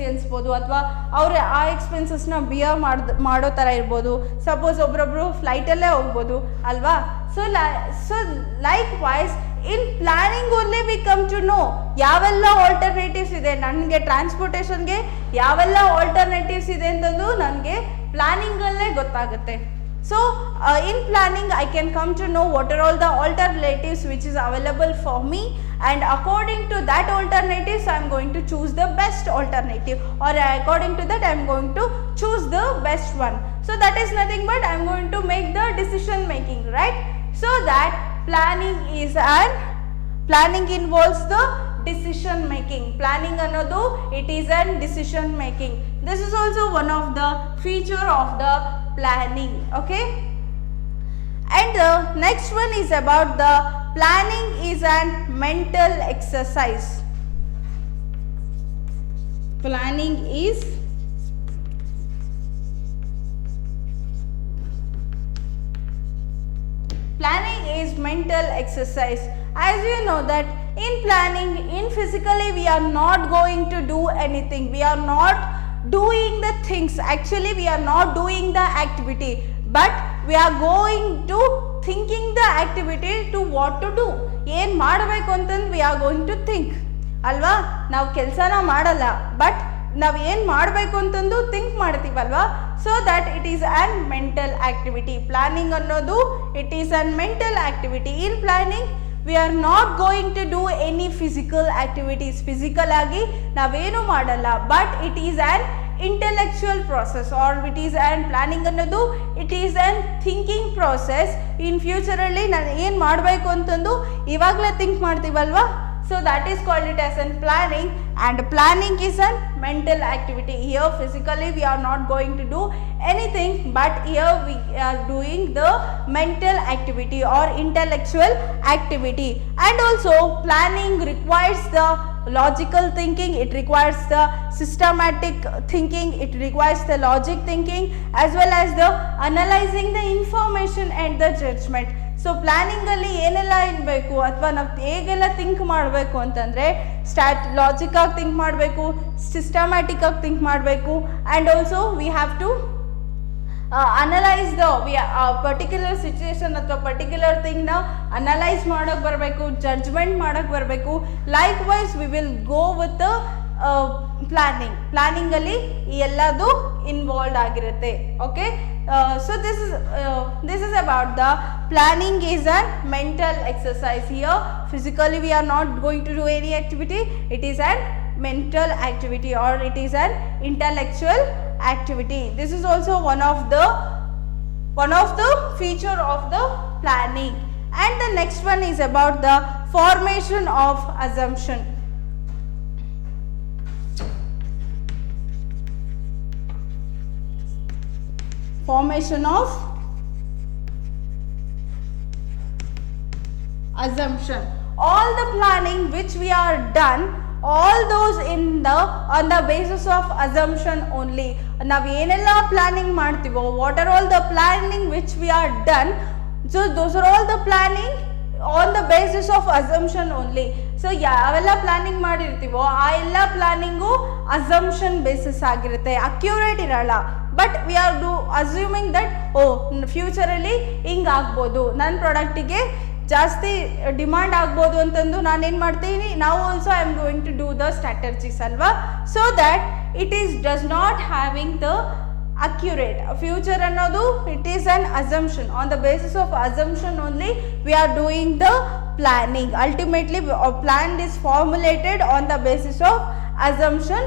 Emergency ಅನ್ಸ್ಬೋದು, ಅಥವಾ ಅವ್ರ ಆ ಎಕ್ಸ್ಪೆನ್ಸಸ್ನ ಬಿಯರ್ ಮಾಡೋ ಥರ ಇರ್ಬೋದು. ಸಪೋಸ್ ಒಬ್ರೊಬ್ರು ಫ್ಲೈಟಲ್ಲೇ ಹೋಗ್ಬೋದು ಅಲ್ವಾ. So likewise in planning only we come to know ಯಾವೆಲ್ಲ ಆಲ್ಟರ್ನೇಟಿವ್ಸ್ ಇದೆ, ನನಗೆ ಟ್ರಾನ್ಸ್ಪೋರ್ಟೇಷನ್ಗೆ ಯಾವೆಲ್ಲ ಆಲ್ಟರ್ನೇಟಿವ್ಸ್ ಇದೆ ಅಂತಂದು ನನಗೆ ಪ್ಲಾನಿಂಗಲ್ಲೇ ಗೊತ್ತಾಗುತ್ತೆ. So in planning I can come to know what are all the alternatives which is available for me, and according to that alternatives I am going to choose the best alternative, or according to that I am going to choose the best one. So that is nothing but I am going to make the decision making, right? So that planning involves the decision making. Planning another, it is an decision making. This is also one of the feature of the planning. Okay, and the next one is about the planning is an mental exercise. Planning is mental exercise. As you know that in planning, in physically we are not going to do anything, we are not doing the things, actually we are not doing the activity, but we are going to thinking the activity to what to do. ಏನು ಮಾಡಬೇಕು ಅಂತಂದು we are going to think ಅಲ್ವಾ. ನಾವು ಕೆಲಸನ ಮಾಡಲ್ಲ, but ನಾವು ಏನು ಮಾಡಬೇಕು ಅಂತಂದು ಥಿಂಕ್ ಮಾಡ್ತೀವಲ್ವಾ. So that it is an mental activity. Planning ಅನ್ನೋದು it is an mental activity. In planning we are not going to do any physical activities. Physical ಆಗಿ ನಾವೇನು ಮಾಡಲ್ಲ, but it is an intellectual process, or it is and planning ಅನ್ನೋದು it is an thinking process. In ಫ್ಯೂಚರಲ್ಲಿ ನಾನು ಏನು ಮಾಡಬೇಕು ಅಂತಂದು ಇವಾಗಲೇ ಥಿಂಕ್ ಮಾಡ್ತೀವಲ್ವಾ. So that is called it as an planning, and planning is a mental activity. Here physically we are not going to do anything, but here we are doing the mental activity or intellectual activity. And also planning requires the logical thinking, it requires the systematic thinking, it requires the logic thinking, as well as the analyzing the information and the judgment. So ಪ್ಲ್ಯಾನಿಂಗಲ್ಲಿ ಏನೆಲ್ಲ ಇರಬೇಕು, ಅಥವಾ ನಾವು ಹೇಗೆಲ್ಲ think ಮಾಡಬೇಕು ಅಂತಂದರೆ ಲಾಜಿಕಾಗಿ think ಮಾಡಬೇಕು, ಸಿಸ್ಟಮ್ಯಾಟಿಕಾಗಿ ಥಿಂಕ್ ಮಾಡಬೇಕು, and also we have to analyse the particular situation ಅಥವಾ ಪರ್ಟಿಕ್ಯುಲರ್ ಥಿಂಗ್ನ ಅನಲೈಸ್ ಮಾಡೋಕ್ಕೆ ಬರಬೇಕು, ಜಡ್ಜ್ಮೆಂಟ್ ಮಾಡೋಕ್ಕೆ ಬರಬೇಕು. Likewise we will go with ಪ್ಲಾನಿಂಗಲ್ಲಿ ಎಲ್ಲದು ಇನ್ವಾಲ್ವ್ ಆಗಿರುತ್ತೆ. Okay, so this is about the planning is a mental exercise. Here physically we are not going to do any activity, it is an mental activity or it is an intellectual activity. This is also one of the feature of the planning. And the next one is about the formation of assumption. Formation of assumption. All the planning which we are done, all those on the basis of assumption only. Now ಏನೆಲ್ಲ planning ಮಾಡ್ತೀವೋ, what are all the planning which we are done, so those are all the planning on the basis of assumption only. So ಯಾವೆಲ್ಲ planning ಮಾಡಿರ್ತೀವೋ ಆ ಎಲ್ಲ planning assumption basis ಆಗಿರುತ್ತೆ, accurate ಇರಲ್ಲ. But we are assuming that ಫ್ಯೂಚರಲ್ಲಿ ಹಿಂಗೆ ಆಗ್ಬೋದು, ನನ್ನ ಪ್ರಾಡಕ್ಟಿಗೆ ಜಾಸ್ತಿ ಡಿಮಾಂಡ್ ಆಗ್ಬೋದು ಅಂತಂದು ನಾನೇನು ಮಾಡ್ತೀನಿ, ನಾವು also I am going to do the strategies ಅಲ್ವಾ. So that it is does not having the accurate future ಅನ್ನೋದು it is an assumption. On the basis of assumption only we are doing the planning. Ultimately a plan is formulated on the basis of assumption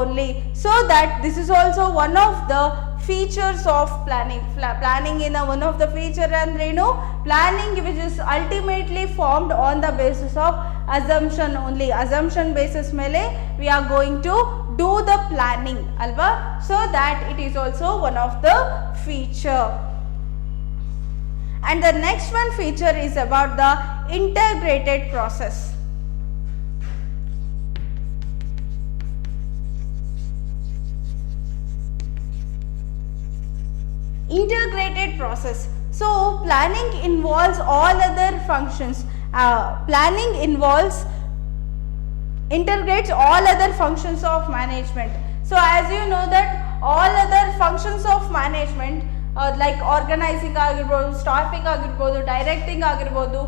only. So that this is also one of the features of planning. Planning in one of the feature andrenu planning which is ultimately formed on the basis of assumption only. Assumption basis mele we are going to do the planning alva. So that it is also one of the feature. And the next one feature is about the integrated process. Integrated process. So planning involves all other functions. Planning integrates all other functions of management. So as you know that all other functions of management like organizing ಆಗಿರ್ಬೋದು, staffing ಆಗಿರ್ಬೋದು, directing ಆಗಿರ್ಬೋದು,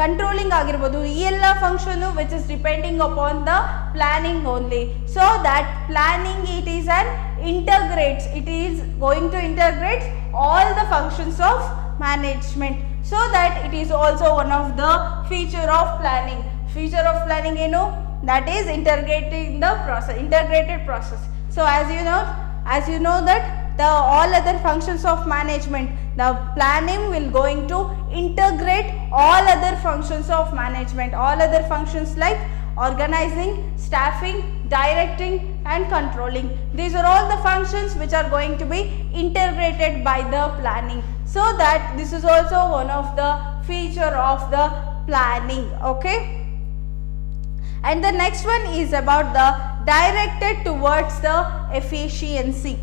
controlling ಆಗಿರ್ಬೋದು, ಈ ಎಲ್ಲ function which is depending upon the planning only. So that planning it is on integrates, it is going to integrate all the functions of management, so that it is also one of the feature of planning. Feature of planning ಏನು, that is integrating the process, integrated process. So as you know that the all other functions of management, the planning will going to integrate all other functions of management, all other functions like organizing, staffing, directing and controlling. These are all the functions which are going to be integrated by the planning. So that this is also one of the feature of the planning. Okay. And the next one is about the directed towards the efficiency.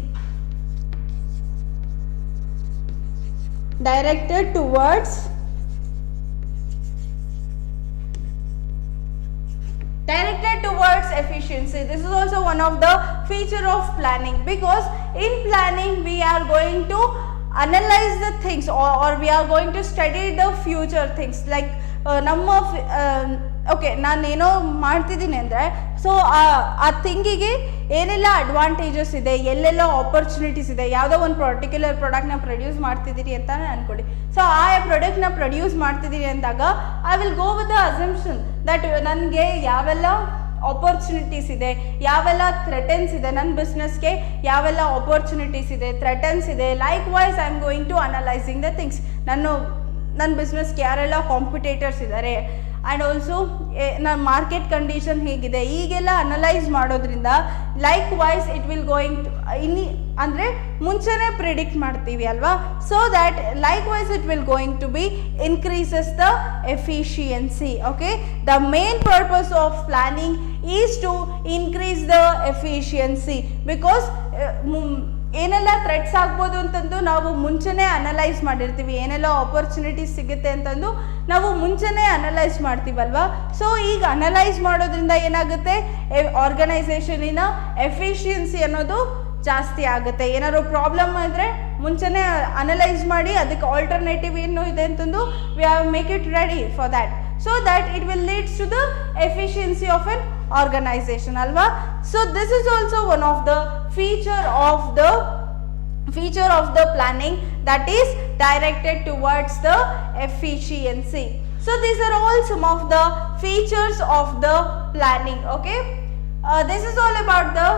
Directed towards efficiency. This is also one of the feature of planning, because in planning we are going to analyze the things, or we are going to study the future things like ನಮ್ಮ okay ನಾನು ಏನೋ ಮಾಡ್ತಿದ್ದೀನಿ ಅಂದರೆ, so ಆ ಥಿಂಗಿಗೆ ಏನೆಲ್ಲ advantages ಇದೆ, ಎಲ್ಲೆಲ್ಲ opportunities ಇದೆ, ಯಾವುದೋ ಒಂದು ಪರ್ಟಿಕ್ಯುಲರ್ ಪ್ರಾಡಕ್ಟ್ನ ಪ್ರೊಡ್ಯೂಸ್ ಮಾಡ್ತಿದ್ದೀರಿ ಅಂತ ಅಂದ್ಕೊಳ್ಳಿ. ಸೊ ಆ ಪ್ರಾಡಕ್ಟ್ನ ಪ್ರೊಡ್ಯೂಸ್ ಮಾಡ್ತಿದ್ದೀರಿ ಅಂದಾಗ I will go with the assumption that ನನಗೆ ಯಾವೆಲ್ಲ ಆಪರ್ಚುನಿಟೀಸ್ ಇದೆ, ಯಾವೆಲ್ಲ ಥ್ರೆಟನ್ಸ್ ಇದೆ, ನನ್ನ ಬಿಸ್ನೆಸ್ಗೆ ಯಾವೆಲ್ಲ ಆಪರ್ಚುನಿಟೀಸ್ ಇದೆ, ಥ್ರೆಟನ್ಸ್ ಇದೆ. Likewise I am going to analysing the things. ನನ್ನ ಬಿಸ್ನೆಸ್ಗೆ ಯಾರೆಲ್ಲ ಕಾಂಪಿಟೇಟರ್ಸ್ ಇದ್ದಾರೆ, ಆ್ಯಂಡ್ ಆಲ್ಸೋ ನನ್ನ ಮಾರ್ಕೆಟ್ ಕಂಡೀಷನ್ ಹೇಗಿದೆ, ಈಗೆಲ್ಲ ಅನಲೈಸ್ ಮಾಡೋದ್ರಿಂದ likewise it will going to ಅಂದರೆ ಮುಂಚೆನೇ ಪ್ರಿಡಿಕ್ಟ್ ಮಾಡ್ತೀವಿ ಅಲ್ವಾ. So that likewise it will going to be increases the efficiency. Okay, the main purpose of planning is to increase the efficiency, because ಏನೆಲ್ಲ threats ಆಗ್ಬೋದು ಅಂತಂದು ನಾವು ಮುಂಚೆನೇ analyse ಮಾಡಿರ್ತೀವಿ, ಏನೆಲ್ಲ ಆಪರ್ಚುನಿಟೀಸ್ ಸಿಗುತ್ತೆ ಅಂತಂದು ನಾವು ಮುಂಚೆನೇ ಅನಲೈಸ್ ಮಾಡ್ತೀವಲ್ವಾ. ಸೊ ಈಗ ಅನಲೈಸ್ ಮಾಡೋದ್ರಿಂದ ಏನಾಗುತ್ತೆ, ಆರ್ಗನೈಸೇಷನಿನ ಎಫಿಷಿಯನ್ಸಿ ಅನ್ನೋದು ಜಾಸ್ತಿ ಆಗುತ್ತೆ. ಏನಾದ್ರು ಪ್ರಾಬ್ಲಮ್ ಇದ್ದರೆ ಮುಂಚೆನೇ ಅನಲೈಸ್ ಮಾಡಿ ಅದಕ್ಕೆ ಆಲ್ಟರ್ನೇಟಿವ್ ಏನು ಇದೆ ಅಂತಂದು we have make it ready for that, so that it will leads to the efficiency of an organization alva. So this is also one of the feature of the planning, that is directed towards the efficiency. So these are all some of the features of the planning. Okay, this is all about the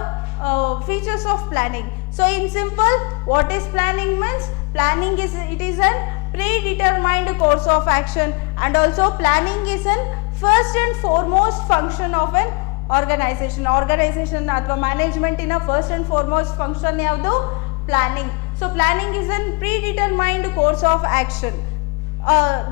features of planning. So in simple, what is planning means? Planning is, it is an predetermined course of action, and also planning is an first and foremost function of an organization. Organization ಅಥವಾ management in a first and foremost function ಯಾವುದು? Planning. So planning is an predetermined course of action,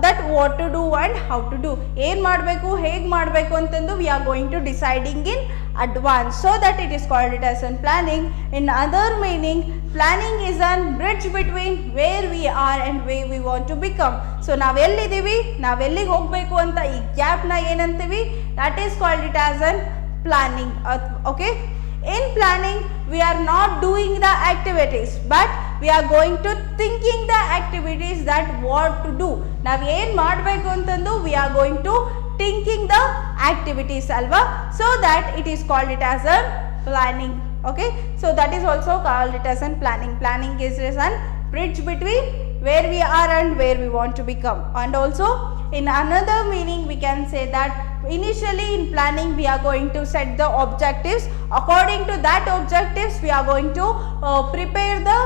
that what to do and how to do. ಏನು ಮಾಡಬೇಕು, ಹೇಗೆ ಮಾಡಬೇಕು ಅಂತಂದು we are going to deciding in advance, so that it is called it as an planning. In other meaning, planning is an bridge between where we are and where we want to become. So ನಾವೆಲ್ಲಿದ್ದೀವಿ, ನಾವೆಲ್ಲಿಗೆ ಹೋಗಬೇಕು ಅಂತ ಈ ಗ್ಯಾಪ್ನ ಏನಂತೀವಿ, that is called it as an planning. Okay, in planning we are not doing the activities, but we are going to thinking the activities that what to do. ನಾವು ಏನು ಮಾಡಬೇಕು ಅಂತಂದು we are going to thinking the activities alva, so that it is called it as a planning. Okay, so that is also called it as an planning. Planning is an bridge between where we are and where we want to become. And also in another meaning we can say that initially in planning we are going to set the objectives. According to that objectives we are going to prepare the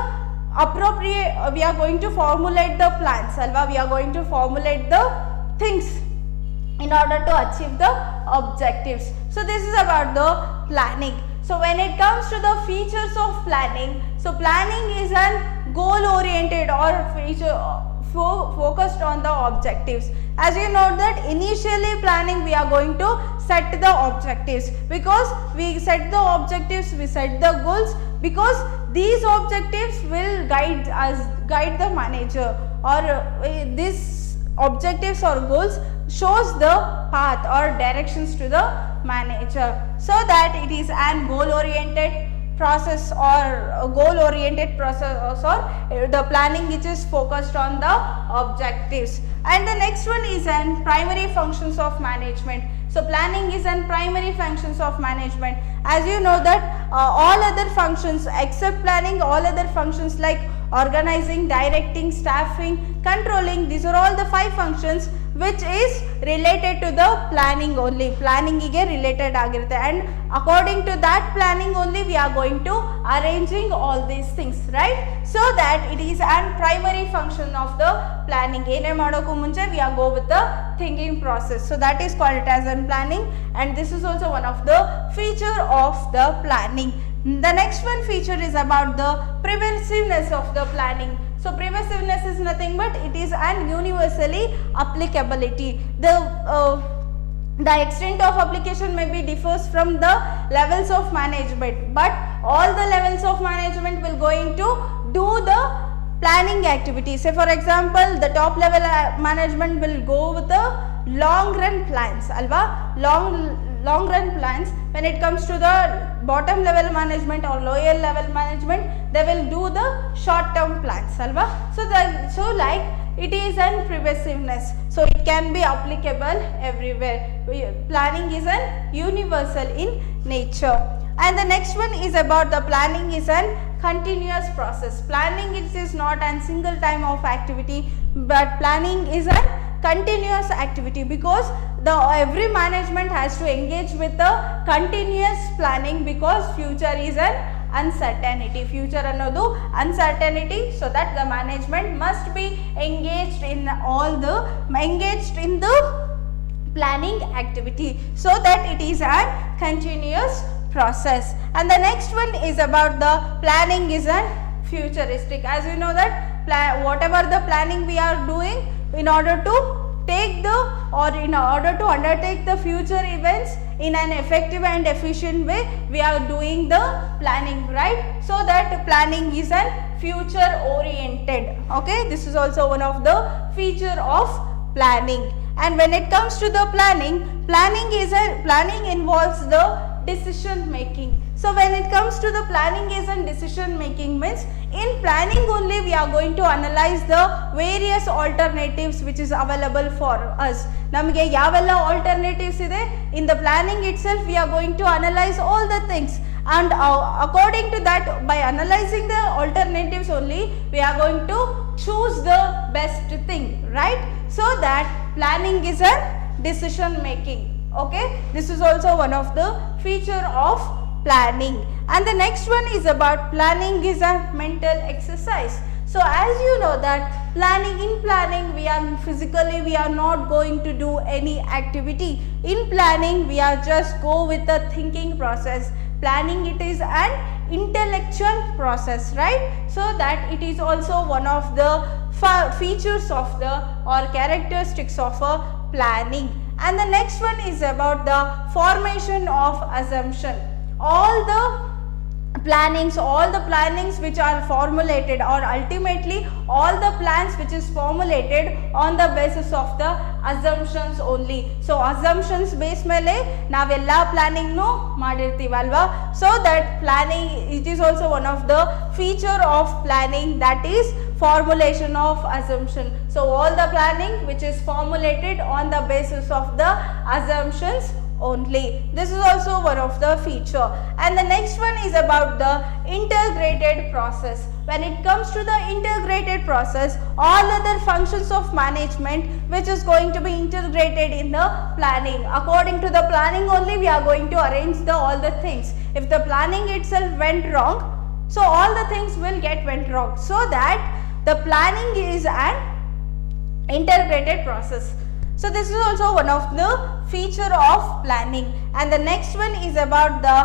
appropriate, we are going to formulate the plans alva, we are going to formulate the things in order to achieve the objectives. So this is about the planning. So when it comes to the features of planning, so planning is an goal oriented or feature focused on the objectives. As you know that initially planning we are going to set the objectives, because we set the objectives, we set the goals, because these objectives will guide the manager, or these objectives or goals shows the path or directions to the manager, so that it is an goal oriented process or goal oriented process, or the planning which is focused on the objectives. And the next one is an primary functions of management. So planning is an primary functions of management. As you know that all other functions except planning, all other functions like organizing, directing, staffing, controlling, these are all the 5 functions which is related to the planning only. Planning ige related ಆಗಿರುತ್ತೆ, and according to that planning only we are going to arranging all these things, right? So that it is an primary function of the planning. ಏನೇ ಮಾಡೋಕ್ಕೂ ಮುಂಚೆ we are go with the thinking process. So that is called as an planning, and this is also one of the feature of the planning. The next one feature is about the pervasiveness of the planning. So pervasiveness is nothing but it is an universally applicability. The extent of application may be differs from the levels of management, but all the levels of management will going to do the planning activities. Say for example, the top level management will go with the long run plans, alva, long run plans. When it comes to the bottom level management or lower level management, they will do the short term plans, alva. So like it is an pervasiveness, so it can be applicable everywhere. Planning is an universal in nature. And the next one is about the planning is an continuous process. Planning it is not a single time of activity, but planning is a continuous activity, because every management has to engage with the continuous planning, because future is an uncertainty. Future ಅನ್ನೋದು uncertainty, so that the management must be engaged in the planning activity, so that it is a continuous process. And the next one is about the planning is a futuristic. As you know that whatever the planning we are doing in order to undertake the future events in an effective and efficient way, we are doing the planning, right? So that planning is an future oriented. Okay, this is also one of the feature of planning. And when it comes to the planning involves the decision making. So when it comes to the planning is and decision making means, in planning only we are going to analyze the various alternatives which is available for us. Namage yavella alternatives ide, in the planning itself we are going to analyze all the things, and according to that, by analyzing the alternatives only, we are going to choose the best thing, right? So that planning is a decision making. Okay, this is also one of the feature of planning. And the next one is about planning is a mental exercise. So as you know that in planning we are physically we are not going to do any activity. In planning we are just go with the thinking process. Planning it is an intellectual process, right? So that it is also one of the features of the or characteristics of a planning. And the next one is about the formation of assumption. All the plannings which are formulated, or ultimately all the plans which is formulated on the basis of the assumptions only. So assumptions base mele navella planning nu madirtivalva. So that planning it is also one of the feature of planning, that is formulation of assumption. So all the planning which is formulated on the basis of the assumptions only. This is also one of the feature. And the next one is about the integrated process. When it comes to the integrated process, all other functions of management which is going to be integrated in the planning. According to the planning only we are going to arrange all the things. If the planning itself went wrong, so all the things will get went wrong. So that the planning is an integrated process. So this is also one of the feature of planning. And the next one is about the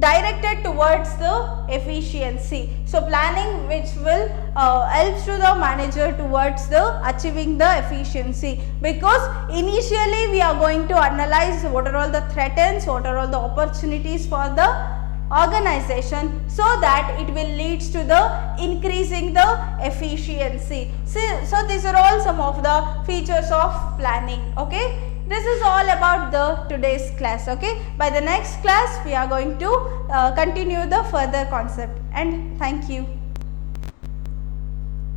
directed towards the efficiency. So planning which will helps to the manager towards the achieving the efficiency, because initially we are going to analyze what are all the threats, what are all the opportunities for the organization, so that it will leads to the increasing the efficiency. So these are all some of the features of planning. Okay, This is all about the today's class. Okay, by the next class we are going to continue the further concept, and thank you.